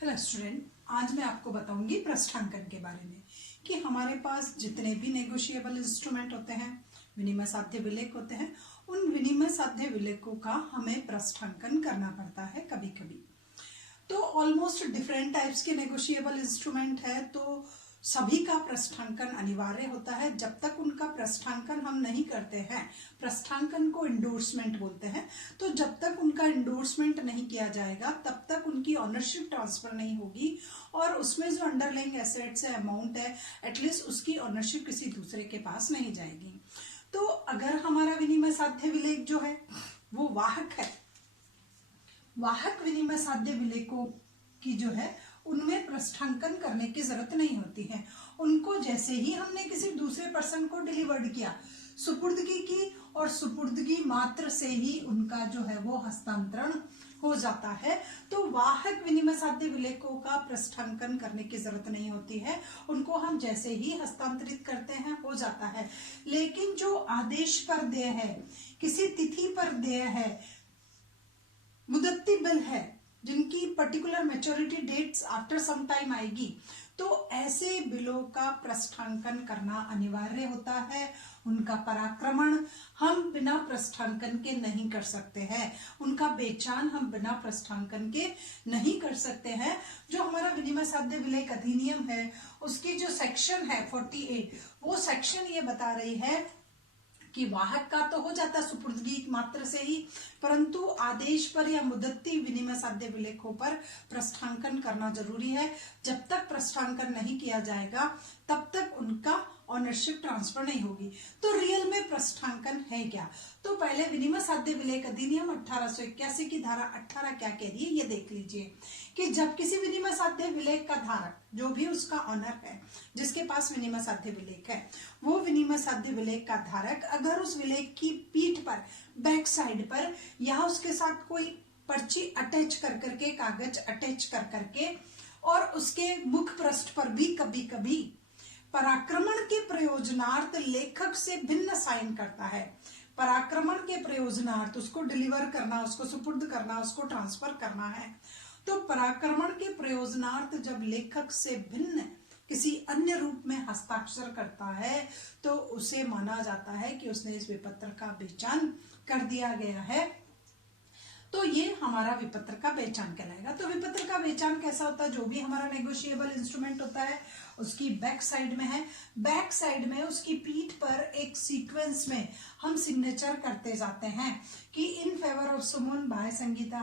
Hello student, आज मैं आपको बताऊंगी पृष्ठांकन के बारे में कि हमारे पास जितने भी नेगोशिएबल इंस्ट्रूमेंट होते हैं, विनिमय साध्य विलेख होते हैं, उन विनिमय साध्य विलेखों का हमें पृष्ठांकन करना पड़ता है कभी कभी। तो ऑलमोस्ट डिफरेंट टाइप्स के नेगोशिएबल इंस्ट्रूमेंट है, तो सभी का पृष्ठांकन अनिवार्य होता है। जब तक उनका पृष्ठांकन हम नहीं करते हैं, पृष्ठांकन को इंडोर्समेंट बोलते हैं, तो जब तक उनका इंडोर्समेंट नहीं किया जाएगा तब तक उनकी ऑनरशिप ट्रांसफर नहीं होगी और उसमें जो अंडरलाइंग एसेट्स है, अमाउंट है, एटलीस्ट उसकी ऑनरशिप किसी दूसरे के पास नहीं जाएगी। तो अगर हमारा विनिमय साध्य विलेख जो है वो वाहक है, वाहक विनिमय साध्य विलेखों की जो है उनमें पृष्ठांकन करने की जरूरत नहीं होती है। उनको जैसे ही हमने किसी दूसरे पर्सन को डिलीवर्ड किया, सुपुर्दगी की, और सुपुर्दगी मात्र से ही उनका जो है वो हस्तांतरण हो जाता है। तो वाहक विनिमय साध्य विलेखों का पृष्ठांकन करने की जरूरत नहीं होती है, उनको हम जैसे ही हस्तांतरित करते हैं हो जाता है। लेकिन जो आदेश पर देय है, किसी तिथि पर देय है, मुदत्ती बिल है, जिनकी particular maturity dates after some time आएगी, तो ऐसे बिलों का पृष्ठांकन करना अनिवार्य होता है। उनका पराक्रमण हम बिना पृष्ठांकन के नहीं कर सकते हैं, उनका बेचान हम बिना पृष्ठांकन के नहीं कर सकते हैं। जो हमारा विनिमय साध्य विलेख अधिनियम है, उसकी जो सेक्शन है 48, वो सेक्शन ये बता रही है कि वाहक का तो हो जाता सुपुर्दगी मात्र से ही, परंतु आदेश पर या मुदत्ती विनिमय साध्य विलेखों पर पृष्ठांकन करना जरूरी है। जब तक पृष्ठांकन नहीं किया जाएगा तब तक उनका ऑनरशिप ट्रांसफर नहीं होगी। तो रियल में पृष्ठांकन है क्या? तो पहले विनिमय साध्य विलेख अधिनियम 1881 की धारा 18 क्या कह रही है ये देख लीजिए कि जब किसी विनिमय साध्य विलेख का धारक, जो भी उसका ऑनर है, जिसके पास विनिमय साध्य विलेख है, वो विनिमय साध्य विलेख का धारक अगर उस विलेख की पीठ पर, बैक साइड पर, या उसके साथ कोई पर्ची अटैच कर करके, कागज अटैच कर करके, और उसके मुख पृष्ठ पर भी कभी कभी पराक्रमण के प्रयोजनार्थ लेखक से भिन्न साइन करता है, पराक्रमण के प्रयोजनार्थ उसको डिलीवर करना, उसको सुपुर्द करना, उसको ट्रांसफर करना है, तो पराक्रमण के प्रयोजनार्थ जब लेखक से भिन्न किसी अन्य रूप में हस्ताक्षर करता है तो उसे माना जाता है कि उसने इस विपत्र का बेचान कर दिया गया है। तो ये हमारा विपत्र का बेचान कहलाएगा। तो विपत्र का बेचान कैसा होता है? जो भी हमारा नेगोशिएबल इंस्ट्रूमेंट होता है उसकी बैक साइड में है, बैक साइड में उसकी पीठ पर एक सीक्वेंस में हम सिग्नेचर करते जाते हैं कि in favour of Suman by Sangeeta.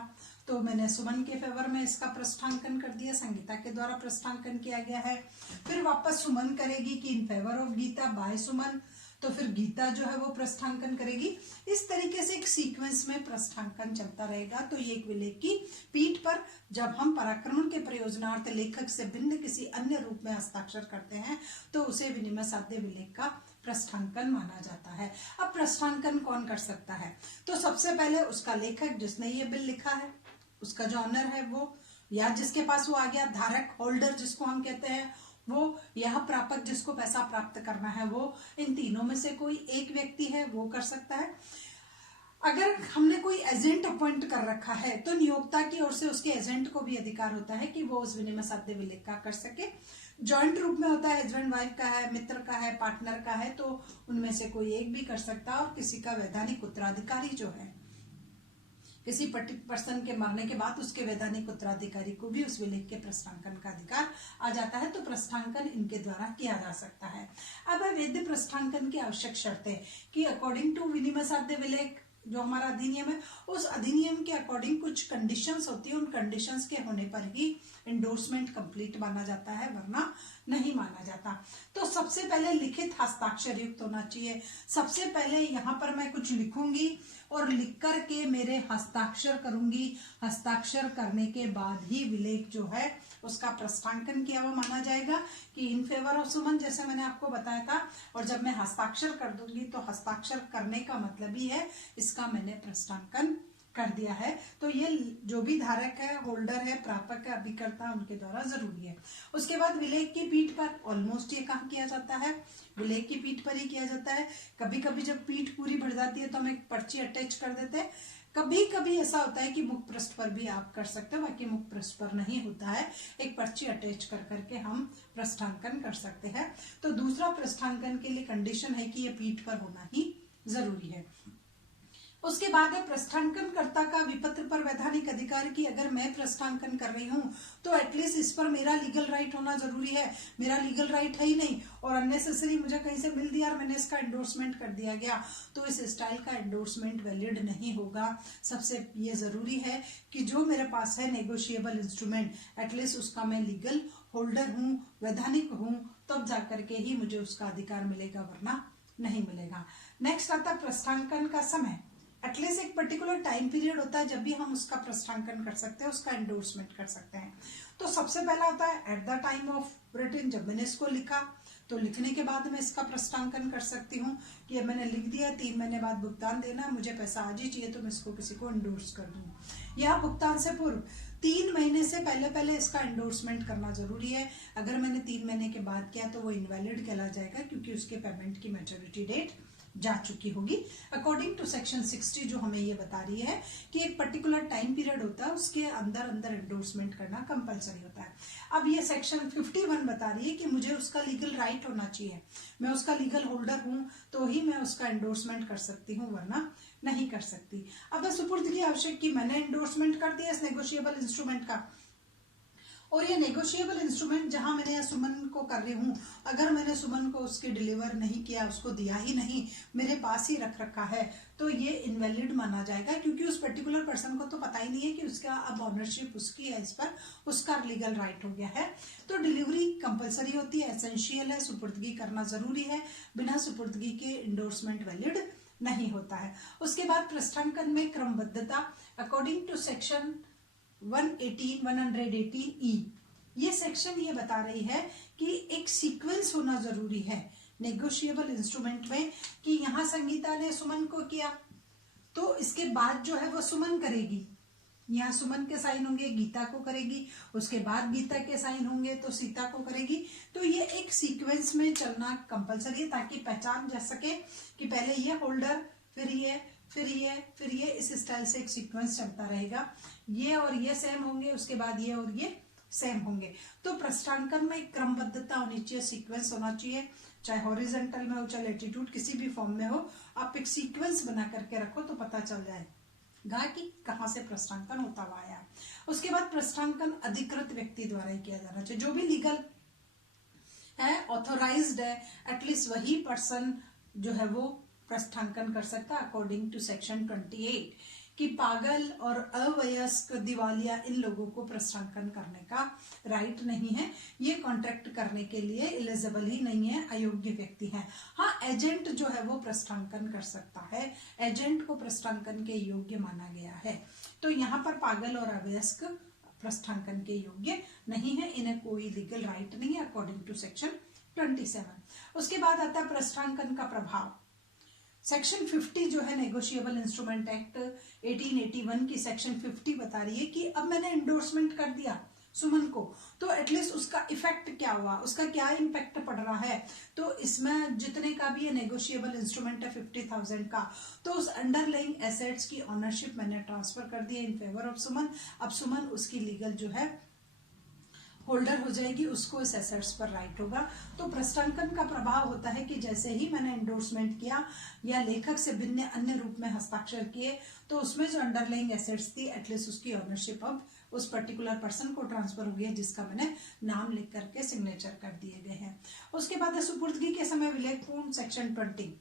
तो मैंने सुमन के फेवर में इसका पृष्ठांकन कर दिया, संगीता के द्वारा पृष्ठांकन किया गया है। फिर वापस सुमन करेगी कि in favour of Geeta by Suman, तो फिर गीता जो है वो पृष्ठांकन करेगी। इस तरीके से एक सीक्वेंस में पृष्ठांकन चलता रहेगा। तो ये एक विलेख की पीठ पर जब हम पराक्रमण के प्रयोजनार्थ लेखक से भिन्न किसी अन्य रूप में हस्ताक्षर करते हैं तो उसे विनिमय साध्य विलेख का पृष्ठांकन माना जाता है। अब पृष्ठांकन कौन कर सकता है? तो सबसे पहले उसका लेखक, जिसने ये बिल लिखा है, उसका जो ऑनर है वो, या जिसके पास वो आ गया, धारक, होल्डर जिसको हम कहते हैं वो, यह प्रापक जिसको पैसा प्राप्त करना है वो, इन तीनों में से कोई एक व्यक्ति है वो कर सकता है। अगर हमने कोई एजेंट अपॉइंट कर रखा है तो नियोक्ता की ओर से उसके एजेंट को भी अधिकार होता है कि वो उस विनिमय साध्य विलेख का कर सके। जॉइंट रूप में होता है, हस्बैंड वाइफ का है, मित्र का है, पार्टनर का है, तो उनमें से कोई एक भी कर सकता है। और किसी का वैधानिक उत्तराधिकारी जो है, किसी पर्सन के मरने के बाद उसके वैधानिक उत्तराधिकारी को भी उस विलेख के पृष्ठांकन का अधिकार आ जाता है। तो पृष्ठांकन इनके द्वारा किया जा सकता है। अब वैध पृष्ठांकन की आवश्यक शर्तें कि अकॉर्डिंग टू विनिमय साध्य विलेख जो हमारा अधिनियम है, उस अधिनियम के अकॉर्डिंग कुछ कंडीशंस होती है, उन कंडीशंस के होने पर ही इंडोर्समेंट कंप्लीट माना जाता है, वरना नहीं माना जाता। तो सबसे पहले लिखित हस्ताक्षर युक्त होना चाहिए। सबसे पहले यहाँ पर मैं कुछ लिखूंगी और लिख कर के मेरे हस्ताक्षर करूंगी, हस्ताक्षर करने के बाद ही विलेख जो है उसका पृष्ठांकन किया हुआ माना जाएगा कि इन फेवर ऑफ सुमन, जैसे मैंने आपको बताया था। और जब मैं हस्ताक्षर कर दूंगी तो हस्ताक्षर करने का मतलब ही है इसका मैंने पृष्ठांकन कर दिया है, तो ये जो भी धारक है, होल्डर है, प्रापक है, अभिकर्ता, उनके द्वारा जरूरी है। उसके बाद विलेख की पीठ पर ऑलमोस्ट ये कहाँ किया जाता है, विलेख की पीठ पर ही किया जाता है। कभी कभी जब पीठ पूरी भर जाती है तो हम एक पर्ची अटैच कर देते हैं। कभी कभी ऐसा होता है कि मुख पृष्ठ पर भी आप कर सकते हो, बाकी मुख पृष्ठ पर नहीं होता है। एक पर्ची अटैच कर करके हम पृष्ठांकन कर सकते हैं। तो दूसरा पृष्ठांकन के लिए कंडीशन है कि ये पीठ पर होना ही जरूरी है। उसके बाद है पृष्ठांकन कर्ता का विपत्र पर वैधानिक अधिकार की अगर मैं पृष्ठांकन कर रही हूं तो एटलीस्ट इस पर मेरा लीगल राइट होना जरूरी है। मेरा लीगल राइट है ही नहीं और अननेसेसरी मुझे कहीं से मिल दिया और मैंने इसका एंडोर्समेंट कर दिया गया, तो इस स्टाइल का एंडोर्समेंट वैलिड नहीं होगा। सबसे ये जरूरी है कि जो मेरे पास है नेगोशिएबल इंस्ट्रूमेंट, एटलीस्ट उसका मैं लीगल होल्डर हूँ, वैधानिक हूँ, तब जाकर के ही मुझे उसका अधिकार मिलेगा, वरना नहीं मिलेगा। नेक्स्ट आता है पृष्ठांकन का समय। एटलीस्ट एक पर्टिकुलर टाइम पीरियड होता है जब भी हम उसका पृष्ठांकन कर सकते हैं, उसका एंडोर्समेंट कर सकते हैं। तो सबसे पहला होता है at the time of written, जब मैंने इसको लिखा तो लिखने के बाद मैं इसका पृष्ठांकन कर सकती हूँ कि मैंने लिख दिया, 3 महीने बाद भुगतान देना, मुझे पैसा आज ही चाहिए, तो मैं इसको किसी को एंडोर्स कर दूं। या भुगतान से पूर्व 3 महीने से पहले इसका एंडोर्समेंट करना जरूरी है। अगर मैंने 3 महीने के बाद किया तो वो इनवैलिड कहला जाएगा, क्योंकि उसके पेमेंट की मैच्योरिटी डेट जा चुकी होगी। अकॉर्डिंग टू सेक्शन 60 जो हमें ये बता रही है कि एक पर्टिकुलर टाइम पीरियड होता है, उसके अंदर अंदर एंडोर्समेंट करना कंपलसरी होता है। अब ये सेक्शन 51 बता रही है कि मुझे उसका लीगल राइट होना चाहिए, मैं उसका लीगल होल्डर हूं तो ही मैं उसका एंडोर्समेंट कर सकती हूँ, वरना नहीं कर सकती। अब सुपुर्दगी आवश्यक कि मैंने एंडोर्समेंट कर दिया इस नेगोशिएबल इंस्ट्रूमेंट का, और ये नेगोशिएबल इंस्ट्रूमेंट जहां मैंने सुमन को कर रही हूं, अगर मैंने सुमन को उसके डिलीवर नहीं किया, उसको दिया ही नहीं, मेरे पास ही रख रखा है, तो ये इनवैलिड माना जाएगा, क्योंकि उस पर्टिकुलर पर्सन को तो पता ही नहीं है कि उसका अब ऑनरशिप उसकी है, इस पर उसका लीगल राइट हो गया है। तो डिलीवरी कंपलसरी होती है, एसेंशियल है, सुपुर्दगी करना जरूरी है, बिना सुपुर्दगी के इंडोर्समेंट वैलिड नहीं होता है। उसके बाद पृष्ठांकन में क्रमबद्धता, अकॉर्डिंग टू सेक्शन 180E, ये सेक्शन ये बता रही है कि एक सीक्वेंस होना जरूरी है नेगोशिएबल इंस्ट्रूमेंट में, कि यहां संगीता ने सुमन को किया तो इसके बाद जो है वो सुमन करेगी, यहाँ सुमन के साइन होंगे, गीता को करेगी, उसके बाद गीता के साइन होंगे तो सीता को करेगी। तो ये एक सीक्वेंस में चलना कंपलसरी है, ताकि पहचान जा सके कि पहले ये होल्डर, फिर ये, फिर ये, फिर ये, इस स्टाइल से एक सीक्वेंस चलता रहेगा। ये और ये सेम होंगे, उसके बाद ये और ये सेम होंगे। तो पृष्ठांकन में क्रमबद्धता होनी चाहिए, सीक्वेंस होना चाहिए, चाहे हॉरिजॉन्टल में हो चाहे लैटिट्यूड, किसी भी फॉर्म में हो, आप एक सीक्वेंस बना करके रखो तो पता चल जाएगा कि कहाँ से पृष्ठांकन होता हुआ आया। उसके बाद पृष्ठांकन अधिकृत व्यक्ति द्वारा ही किया जाना चाहिए, जो भी लीगल है, ऑथोराइज्ड है, एटलीस्ट वही पर्सन जो है वो पृष्ठांकन कर सकता है, अकॉर्डिंग टू सेक्शन 28, कि पागल और अवयस्क, दिवालिया, इन लोगों को पृष्ठांकन करने का राइट नहीं है, ये कॉन्ट्रैक्ट करने के लिए एलिजिबल ही नहीं है, अयोग्य व्यक्ति है। हाँ, एजेंट जो है वो पृष्ठांकन कर सकता है, एजेंट को पृष्ठांकन के योग्य माना गया है। तो यहाँ पर पागल और अवयस्क पृष्ठांकन के योग्य नहीं है, इन्हें कोई लीगल राइट नहीं है, अकॉर्डिंग टू सेक्शन 27। उसके बाद आता है पृष्ठांकन का प्रभाव। सेक्शन 50 जो है नेगोशिएबल इंस्ट्रूमेंट एक्ट 1881 की सेक्शन 50 बता रही है कि अब मैंने एंडोर्समेंट कर दिया सुमन को, तो एटलीस्ट उसका इफेक्ट क्या हुआ, उसका क्या इम्पैक्ट पड़ रहा है। तो इसमें जितने का भी ये नेगोशिएबल इंस्ट्रूमेंट है 50,000 का, तो उस अंडरलाइंग एसेट्स की ऑनरशिप मैंने ट्रांसफर कर दी है इन फेवर ऑफ सुमन। अब सुमन उसकी लीगल जो है होल्डर हो जाएगी, उसको इस एसेट्स पर राइट होगा। तो पृष्ठांकन का प्रभाव होता है कि जैसे ही मैंने एंडोर्समेंट किया या लेखक से भिन्न अन्य रूप में हस्ताक्षर किए, तो उसमें जो अंडरलाइंग एसेट्स थी एटलीस्ट उसकी ऑनरशिप अब उस पर्टिकुलर पर्सन को ट्रांसफर हो गया, जिसका मैंने नाम लिख करके सिग्नेचर कर दिए गए हैं। उसके बाद सुपुर्दगी के समय विलेखपूर्ण, सेक्शन 20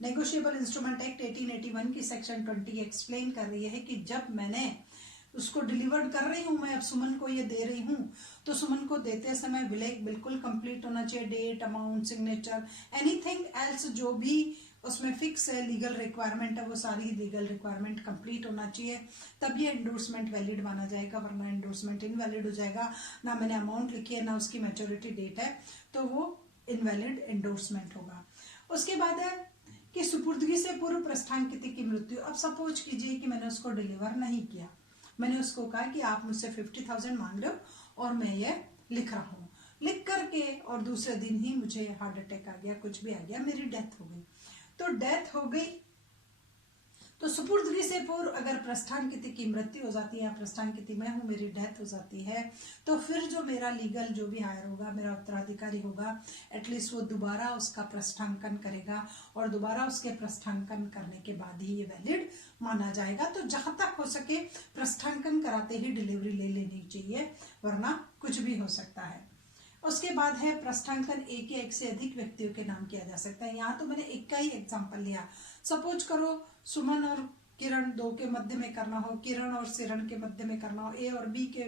नेगोशिएबल इंस्ट्रूमेंट एक्ट 1881 की सेक्शन 20 एक्सप्लेन कर रही है कि जब मैंने उसको डिलीवर्ड कर रही हूं, मैं अब सुमन को ये दे रही हूं, तो सुमन को देते समय विलेख बिल्कुल कंप्लीट होना चाहिए, date, amount, signature, anything else जो भी उसमें फिक्स है लीगल रिक्वायरमेंट है, वो सारी लीगल रिक्वायरमेंट कंप्लीट होना चाहिए, तब ये एंडोर्समेंट वैलिड माना जाएगा, वरना एंडोर्समेंट इनवैलिड हो जाएगा। ना मैंने अमाउंट लिखी है, ना उसकी मैच्योरिटी डेट है, तो वो इनवैलिड एंडोर्समेंट होगा। उसके बाद है कि सुपुर्दगी से पूर्व प्रस्थांकित की मृत्यु। अब सपोज कीजिए कि मैंने उसको डिलीवर नहीं किया, मैंने उसको कहा कि आप मुझसे 50,000 मांग रहे हो और मैं ये लिख रहा हूँ, लिख करके और दूसरे दिन ही मुझे हार्ट अटैक आ गया, कुछ भी आ गया, मेरी डेथ हो गई। तो डेथ हो गई तो सुपुर्दगी से पूर्व अगर प्रस्थांकित की मृत्यु हो जाती है, प्रस्थांकित मैं हूं, मेरी डेथ हो जाती है, तो फिर जो मेरा लीगल जो भी हायर होगा, मेरा उत्तराधिकारी होगा, एटलीस्ट वो दोबारा उसका प्रस्थांकन करेगा और दोबारा उसके प्रस्थांकन करने के बाद ही ये वैलिड माना जाएगा। तो जहां तक हो सके प्रस्थांकन कराते ही डिलीवरी ले लेनी चाहिए, वरना कुछ भी हो सकता है। उसके बाद है प्रस्थांकन एक या एक से अधिक व्यक्तियों के नाम किया जा सकता है। यहाँ तो मैंने एक का ही एग्जांपल लिया। सपोज करो सुमन और किरण दो के मध्य में करना हो, किरण और सिरण के मध्य में करना हो, ए और बी के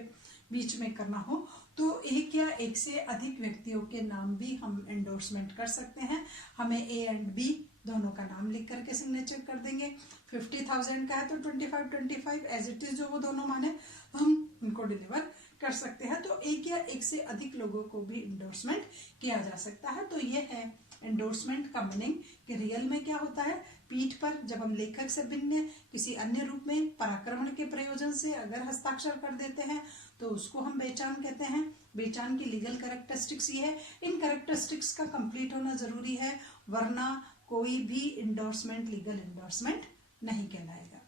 बीच में करना हो, तो एक या एक से अधिक व्यक्तियों के नाम भी हम एंडोर्समेंट कर सकते हैं। हमें ए एंड बी दोनों का नाम लिख करके सिग्नेचर कर देंगे। 50,000 का है तो 25 एज इट इज जो वो दोनों माने हम उनको डिलीवर कर सकते हैं। तो एक या एक से अधिक लोगों को भी इंडोर्समेंट किया जा सकता है। तो ये है एंडोर्समेंट का मीनिंग कि रियल में क्या होता है, पीठ पर जब हम लेखक से भिन्न किसी अन्य रूप में पराक्रमण के प्रयोजन से अगर हस्ताक्षर कर देते हैं तो उसको हम बेचान कहते हैं। बेचान की लीगल कैरेक्टरिस्टिक्स ये है, इन कैरेक्टरिस्टिक्स का कंप्लीट होना जरूरी है, वरना कोई भी इंडोर्समेंट लीगल इंडोर्समेंट नहीं कहलाएगा।